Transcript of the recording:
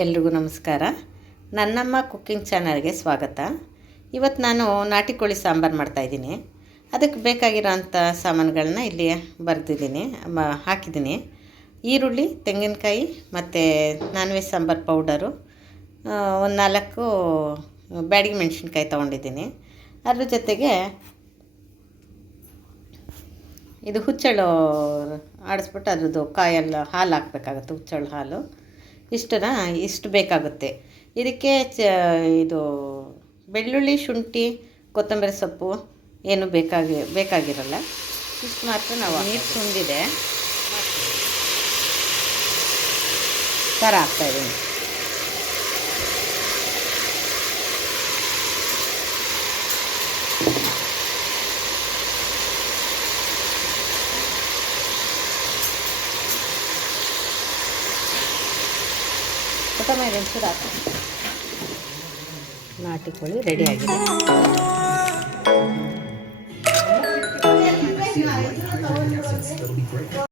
ಎಲ್ರಿಗೂ ನಮಸ್ಕಾರ. ನನ್ನಮ್ಮ ಕುಕ್ಕಿಂಗ್ ಚಾನಲ್ಗೆ ಸ್ವಾಗತ. ಇವತ್ತು ನಾನು ನಾಟಿ ಕೋಳಿ ಸಾಂಬಾರು ಮಾಡ್ತಾಯಿದ್ದೀನಿ. ಅದಕ್ಕೆ ಬೇಕಾಗಿರೋಂಥ ಸಾಮಾನುಗಳನ್ನ ಇಲ್ಲಿ ಬರೆದಿದ್ದೀನಿ, ಹಾಕಿದ್ದೀನಿ. ಈರುಳ್ಳಿ, ತೆಂಗಿನಕಾಯಿ ಮತ್ತು ನಾನ್ ವೆಜ್ ಸಾಂಬಾರು ಪೌಡರು, ಒಂದು 4 ಬ್ಯಾಡಗಿ ಮೆಣಸಿನ್ಕಾಯಿ ತೊಗೊಂಡಿದ್ದೀನಿ. ಅದ್ರ ಜೊತೆಗೆ ಇದು ಹುಚ್ಚೆಳ್ಳು ಆಡಿಸ್ಬಿಟ್ಟು ಅದ್ರದ್ದು ಕಾಯೆಲ್ಲ ಹಾಲು ಹಾಕಬೇಕಾಗುತ್ತೆ, ಹುಚ್ಚೆಳ್ಳು ಹಾಲು. ಇಷ್ಟು ಬೇಕಾಗುತ್ತೆ. ಇದಕ್ಕೆ ಇದು ಬೆಳ್ಳುಳ್ಳಿ, ಶುಂಠಿ, ಕೊತ್ತಂಬರಿ ಸೊಪ್ಪು ಏನು ಬೇಕಾಗಿರಲ್ಲ. ಇಷ್ಟು ಮಾತ್ರ ನಾವು ನೀರು ತುಂಬಿದೆ ಖಾರ ಹಾಕ್ತಾಯಿದ್ದೀನಿ. ಕೊತ್ತಂಬರಿ ಒಂಚೂರು ಹಾಕಿ. ನಾಟಿ ಕೋಳಿ ರೆಡಿಯಾಗಿದೆ.